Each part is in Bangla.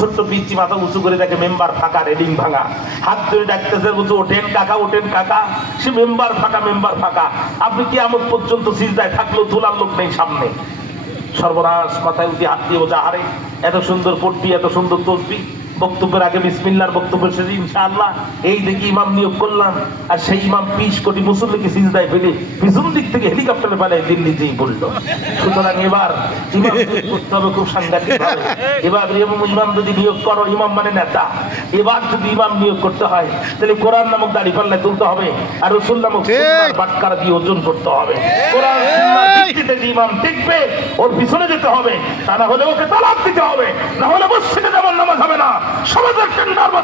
ছোট্ট পিচ্ছি মাথা উঁচু করে দেখে মেম্বার ফাঁকা রেডিং ভাঙা। হাত ধরে ডাকতেছে, বলছে, ওঠেন কাকা ওঠেন কাকা। সে মেম্বার ফাঁকা মেম্বার ফাঁকা। আপনি কি আমার পর্যন্ত সিজদায় থাকলেও তোলার লোক নেই সামনে? সর্বনাশ, মাথায় উঠে হাত দিয়ে বোঝা হারে এত সুন্দর পট্টি, এত সুন্দর তসবি। বক্তব্যের আগে বিসমিল্লার বক্তব্য শেষে ইনশাআল্লাহ। এই দেখি ইমাম নিয়োগ করলাম আর সেই ইমাম বিশ কোটি মুসল্লিকে সিজদায় ফেলে পিছন দিক থেকে হেলিকপ্টারে পালায় দিল্লিতেই পড়ল। সুতরাং এবার ইমাম করতে হবে খুব সাংঘাতিক এবার ইমাম যদি নিয়োগ করো ইমাম মানে নেতা। এবার যদি ইমাম নিয়োগ করতে হয় তাহলে কোরআন নামক দাড়ি পাল্লায় তুলতে হবে আর রসুল নামক বাটকারা দিয়ে ওজন করতে হবে। কোরআন ভিত্তিতে যে ইমাম টিকবে ওর পিছনে যেতে হবে তা না হলে ওকে তালাক দিতে হবে না হলে মসজিদে যেমন নামাজ হবে না সমাজের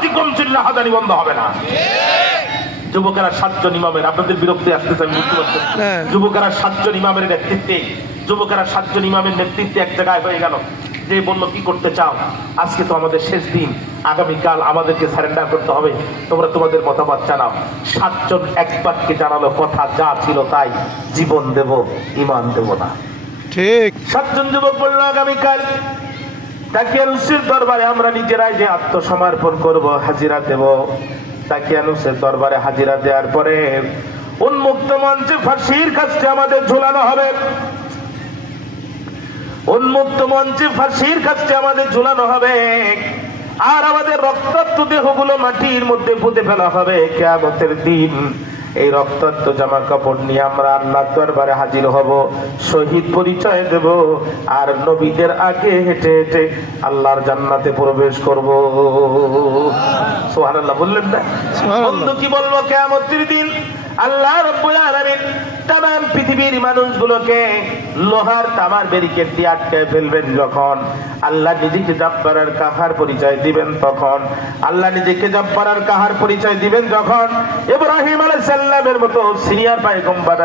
কম চিল্লা হাজারি বন্ধ হবে না। যুবকেরা সাতজন ইমামের আপনাদের বিরক্তি আসতেছে আমি বুঝতে পারছি। হ্যাঁ। যুবকেরা সাতজন ইমামের নেতৃত্বে যুবকেরা সাতজন ইমামের নেতৃত্বে এক জায়গায় হয়ে গেল। যে বলল কি করতে চাও? আজকে তো আমাদের শেষ দিন। আগামীকাল আমাদেরকে সারেন্ডার করতে হবে। তোমরা তোমাদের মতামত জানাও। সাতজন এক বাক্যে জানালো কথা যা ছিল তাই জীবন দেব ইমান দেব না। ঠিক। সাতজন যুবক বলল আগামীকাল তাকিয়ানুসের দরবারে আমরা নিজেরাই যে আত্মসমর্পণ করব, হাজিরা দেব। তাকিয়ানুসের দরবারে হাজিরা দেওয়ার পরে উন্মুক্ত মঞ্চে ফাঁসির কাজটা আমাদের ঝুলানো হবে। উন্মুক্ত মঞ্চে ফাঁসির কাজটা আমাদের ঝুলানো হবে। আর আমাদের রক্তাক্ত দেহগুলো মাটির মধ্যে পুঁতে ফেলা হবে। কেয়ামতের দিন এই রক্তাক্ত জামা কাপড় নিয়ে আমরা আল্লাহ দরবারে হাজির হব শহীদ পরিচয় দেব আর নবীদের আগে হেঁটে হেঁটে আল্লাহর জান্নাতে প্রবেশ করব সোহান আল্লাহ বললেন না। বন্ধু কি বলব কেমন দিন আল্লাহ রব্বুল আলামিন তাম পৃথিবীর মানুষগুলোকে লোহার তামার ব্যারিকেড দিয়ে আটকে ফেলবেন যখন। আল্লাহ নিজেকে জব্বারার কাহার পরিচয় দিবেন তখন। আল্লাহ নিজেকে জব্বারার কাহার পরিচয় দিবেন যখন। ইব্রাহিম আলাইহিস সালামের মতো সিনিয়র পায়গম্বর